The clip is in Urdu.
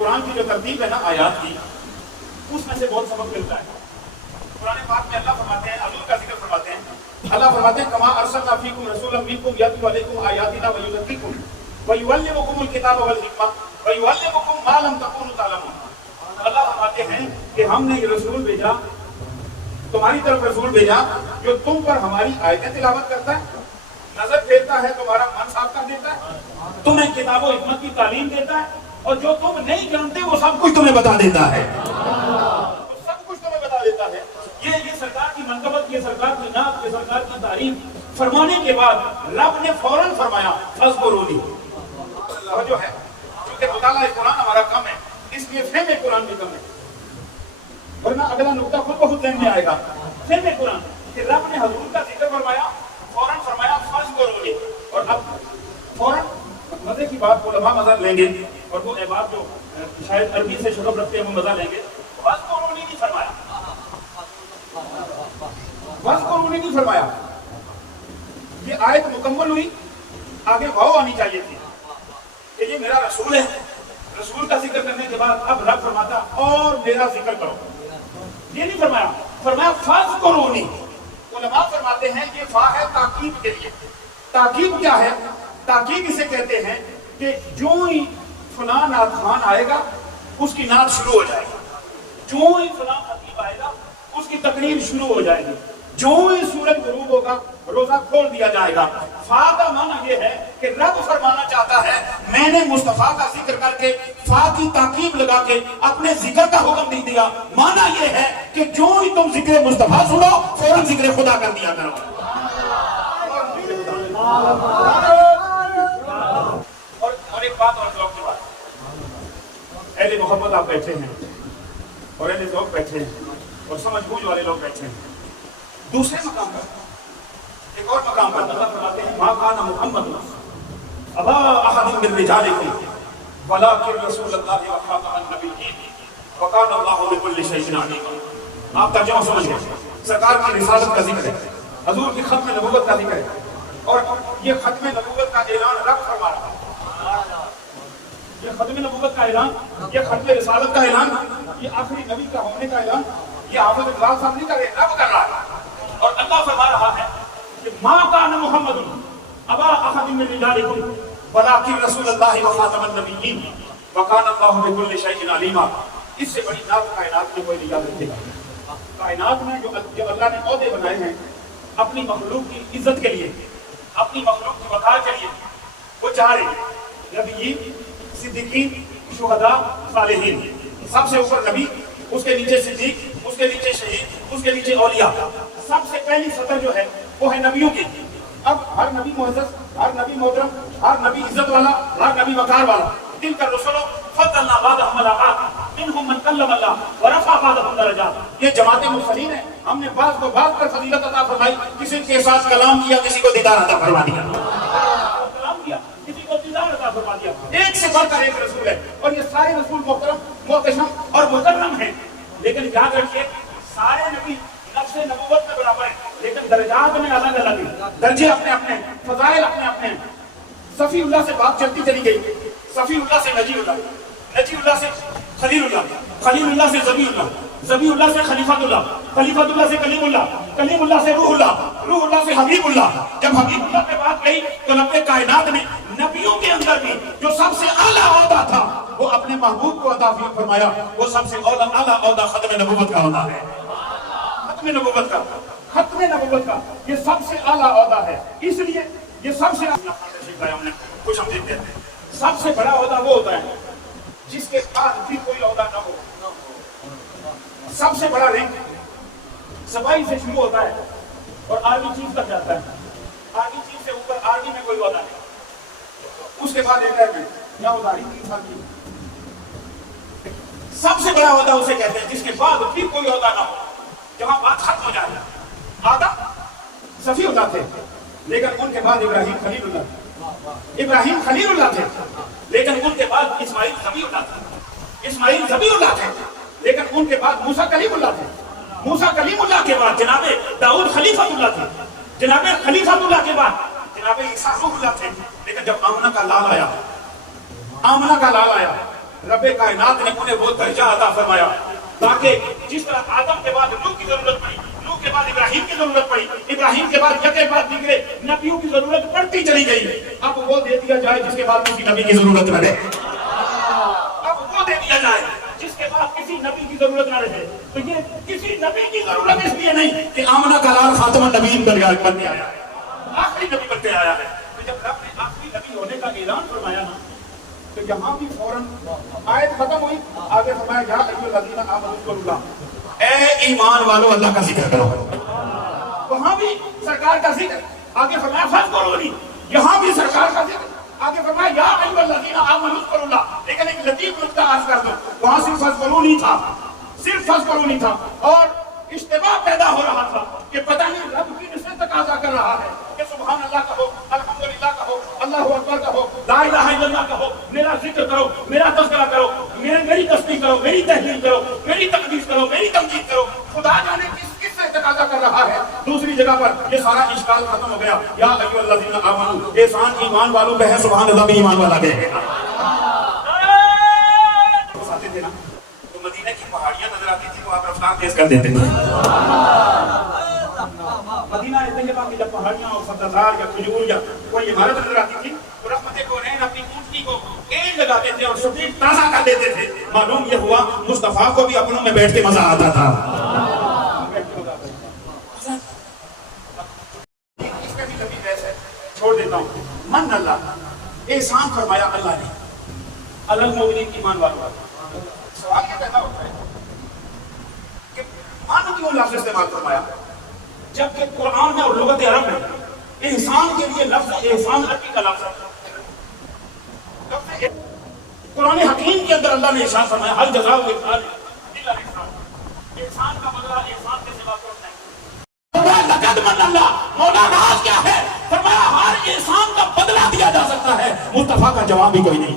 قرآن کی جو ترتیب ہے نا آیات کی، اس میں سے بہت سبق ملتا ہے۔ قرآن پاک میں اللہ فرماتے ہیں، حضور کا ذکر فرماتے ہیں، اللہ فرماتے ہیں کما ارسلنا فیکم رسولا منکم یتلو علیکم آیاتنا ویزکیکم ویعلمکم الکتاب والحکمہ ویعلمکم ما لم تکونوا تعلمون۔ اللہ فرماتے ہیں کہ ہم نے یہ رسول بھیجا، تمہاری طرف رسول بھیجا جو تم پر ہماری آیتیں تلاوت کرتا ہے، نظر پھیرتا ہے، تمہارا من صاف کر دیتا ہے، تمہیں کتاب و حکمت کی تعلیم دیتا ہے، اور جو تم نہیں جانتے وہ سب کچھ تمہیں بتا دیتا ہے، سب کچھ تمہیں بتا دیتا ہے۔ یہ سرکار کی منقبت، یہ سرکار کی نعت، یہ سرکار کی تعریف فرمانے کے بعد رب نے فوراً فرمایا فاذکرونی۔ اور جو ہے کیونکہ مطالعہ قرآن ہمارا کم ہے، اس لیے فہم قرآن بھی کم ہے، ورنہ اگلا نقطہ خود بخود ذہن میں آئے گا۔ فہم قرآن کہ رب نے حضور کا ذکر فرمایا، فوراً فرمایا فاذکرونی، اور اب فوراً مزے کی بات علماء مزہ لیں گے، اور وہ احباب جو شاید عربی سے شغف رکھتے ہیں وہ مزہ لیں گے، فاذکرونی نہیں فرمایا، فاذکرونی نہیں فرمایا۔ یہ آیت مکمل ہوئی، آگے واو آنی چاہیے تھی کہ یہ میرا رسول ہے، رسول کا ذکر کرنے کے بعد اب رب فرماتا اور میرا ذکر کرو، یہ نہیں فرمایا، فرمایا فاذکرونی۔ علماء فرماتے ہیں یہ فا ہے تاکید کے لیے۔ تاکید کیا ہے؟ تاکید اسے کہتے ہیں کہ جو ہی فلاں نعت خوان آئے گا اس کی نعت شروع ہو جائے گی، جو ہی فلاں خطیب آئے گا اس کی تقریر شروع ہو جائے گی، جو ہی سورج غروب ہوگا روزہ کھول دیا جائے گا۔ فا کا معنی یہ ہے کہ رب فرمانا چاہتا ہے میں نے مصطفیٰ کا ذکر کر کے فا کی تاکید لگا کے اپنے ذکر کا حکم نہیں دیا، معنی یہ ہے کہ جو ہی تم ذکر مصطفیٰ سنو فوراً ذکر خدا کر دیا کرو۔ اور ایک بات اور ذوق کی بات، اہل محمد آپ بیٹھے ہیں اور اہل ذوق بیٹھے ہیں اور سمجھ بوجھ والے لوگ بیٹھے ہیں، دوسرے مقام پر ایک اور مقام پر اللہ فرماتے ہیں ما کان محمد ابا احد من رجالکم ولکن رسول اللہ وخاتم النبیین وکان اللہ بکل شیء علیم۔ آپ ترجمہ سمجھ گئے، سرکار کی رسالت کا ذکر ہے، حضور کی ختم نبوت کا ذکر ہے، اور یہ ختم نبوت کا اعلان رب فرما رہا ہے، یہ ختم نبوت کا اعلان، یہ ختم رسالت کا اعلان، یہ آخری نبی کا ہونے کا اعلان یہ حافظ اقبال صاحب نہیں کر رہے، رب کر رہا ہے۔ اور اللہ فرما رہا ہے کہ ما کان محمد ابا احد من رجالکم ولکن رسول اللہ وخاتم النبیین وکان اللہ بکل شیء علیما۔ اس سے بڑی نعت کائنات میں کوئی نہیں یاد رکھے گا۔ کائنات میں جو اللہ نے عہدے بنائے ہیں اپنی مخلوق کی عزت کے لیے، اپنی مخلوق کی وقار کے لیے، وہ چاہ رہے نبیین، صدیقین، شہداء، صالحین، سب سے اوپر نبی، اس کے نیچے صدیق، اس کے نیچے شہید، اس کے نیچے اولیاء۔ سب سے پہلی سطح جو ہے وہ ہے نبیوں کی۔ اب ہر نبی معزز، ہر نبی محترم، ہر نبی عزت والا، ہر نبی وقار والا۔ تلک الرسل فضلنا بعضهم على بعض منهم من کلم اللہ ورفع بعضهم درجات۔ یہ جماعت مرسلین ہے، ہم نے بعض کو بعض پر فضیلت عطا فرمائی، کسی کے ساتھ کلام کیا، کسی کو دیدار عطا فرما دیا، کلام کیا، کسی کو دیدار عطا فرما دیا۔ ایک سے بڑھ کر ایک رسول ہے، اور یہ سارے رسول محترم، محتشم اور مکرم ہیں، لیکن یاد رکھیے سارے نبی نفس نبوت میں برابر ہیں، لیکن درجات میں الگ الگ ہیں، درجے اپنے اپنے ہیں، فضائل اپنے اپنے ہیں۔ صفی اللہ سے بات چلتی چلی گئی، صفی اللہ سے نجی اللہ، نجی اللہ سے خلیل اللہ، خلیل اللہ سے ذبی اللہ، ذبی اللہ سے خلیفۃ اللہ، خلیفۃ اللہ سے کلیم اللہ، کلیم اللہ سے روح اللہ، روح اللہ سے حبیب اللہ۔ جب حبیب اللہ پہ بات گئی تو رب کائنات نے نبیوں کے اندر بھی جو سب سے اعلیٰ عہدہ تھا وہ اپنے محبوب کو عطا فرمایا، وہ سب سے اعلیٰ عہدہ ختم نبوت کا ہوتا ہے، ختم نبوت کا، ختم نبوت کا یہ سب سے اعلیٰ عہدہ ہے۔ اس لیے یہ سب سے ہم نے کچھ ہم دیکھتے ہیں، سب سے بڑا عہدہ وہ ہوتا ہے جس کے بعد بھی کوئی عہدہ نہ ہو۔ سب سے بڑا رینک صفائی سے شروع ہوتا ہے اور آرمی چیف تک جاتا ہے، آرمی چیف سے اوپر آرمی میں کوئی عہدہ نہیں، اس کے بعد ایک ہے کیا ہوتا ہے 3 سال کی۔ سب سے بڑا عہدہ اسے کہتے ہیں جس کے بعد پھر کوئی عہدہ نہ ہو، جہاں بات ختم ہو جائے۔ آدم صفی اللہ تھے لیکن ان کے بعد ابراہیم خلیل اللہ، ابراہیم خلیل اللہ تھے لیکن ان کے بعد اسماعیل ذبیح اللہ تھے، اسماعیل ذبیح اللہ تھے لیکن ان کے بعد موسیٰ کلیم اللہ تھے، موسیٰ کلیم اللہ کے بعد جناب داؤد خلیفۃ اللہ تھے، جناب خلیفۃ اللہ کے بعد جناب عیسیٰ روح اللہ تھے۔ لیکن جب آمنہ کا لال آیا، آمنہ کا لال آیا رب کائنات نے انہیں وہ درجہ عطا فرمایا تاکہ جس طرح آدم کے بعد نوح کی ضرورت پڑی، نوح کے بعد ابراہیم کی ضرورت پڑی، ابراہیم کے بعد یکے بعد دیگرے نبیوں کی ضرورت پڑتی چلی گئی، اب وہ دے دیا جائے جس کے بعد کسی نبی کی ضرورت نہ رہے، اب وہ دے دیا جائے جس کے بعد کسی نبی کی ضرورت نہ رہے۔ تو یہ کسی نبی کی ضرورت اس لیے نہیں کہ آمنہ کا لال خاتم النبیین بنتے آیا ہے، آخری نبی بنتے آیا ہے۔ تو جب رب نے آخری نبی ہونے کا اعلان فرمایا نا تو یہاں بھی فوراً آیت ختم ہوئی، آگے فرمایا یا ایھا الذین آمنوا اذکروا اللہ، اے ایمان والو اللہ کا ذکر کرو۔ وہاں بھی سرکار کا ذکر، آگے فرمایا فاذکرونی، یہاں بھی سرکار کا ذکر، آگے فرمایا یا ایھا الذین آمنوا اذکروا اللہ۔ لیکن ایک لطیف نکتہ عرض کر دو، وہاں صرف فاذکرونی تھا، صرف فاذکرونی تھا، اور اشتباہ پیدا ہو رہا تھا کہ پتہ نہیں رب کی نسبت تقاضا کر رہا ہے کہ سبحان اللہ کہو، الحمدللہ کہو، اللہ اکبر کہو، لا الہ الا اللہ کہو، میرا ذکر کرو، میرا تذکرہ کرو، میری تسبیح کرو، میری تحلیل کرو، میری تقدیس کرو، میری تمجید کرو، خدا جانے کس سے تقاضا کر رہا ہے۔ دوسری جگہ پر یہ سارا اشکال ختم ہو گیا، یا ایھا الذین آمنوا، احسان ایمان والوں پہ ہے، سبحان اللہ بھی ایمان والا کہے گا۔ مدینہ کی پہاڑیاں نظر آتی تھی تو آپ رفتار تیز کر دیتے تھے۔ مدینہ طیبہ کی جب پہاڑیاں اور سبززار یا کھجور یا کوئی عمارت نظر آتی تھی تو رحمت کونین اپنی اونٹنی کو ایل لگاتے تھے اور شدید تازہ کر دیتے تھے۔ معلوم یہ ہوا مصطفیٰ کو بھی اپنوں میں بیٹھ کے مزہ آتا تھا۔ اس کا بھی کبھی ویسے چھوڑ دیتا ہوں۔ من اللہ، احسان فرمایا اللہ نے المؤمنین ایمان والوں۔ سوال یہ پیدا ہوتا ہے کہ من کیوں لفظ استعمال فرمایا جبکہ قرآن میں اور لغت عرب میں احسان کے لیے لفظ احسان عربی کا لفظ ہے۔ قرآن حکیم کے اندر اللہ نے ارشاد فرمایا ہل جزاء الاحسان الا الاحسان، احسان کا بدلہ احسان کے سوا کچھ نہیں۔ لقد من اللہ، مولا راز کیا ہے؟ فرمایا ہر احسان کا بدلہ دیا جا سکتا ہے، مصطفیٰ کا جواب بھی کوئی نہیں۔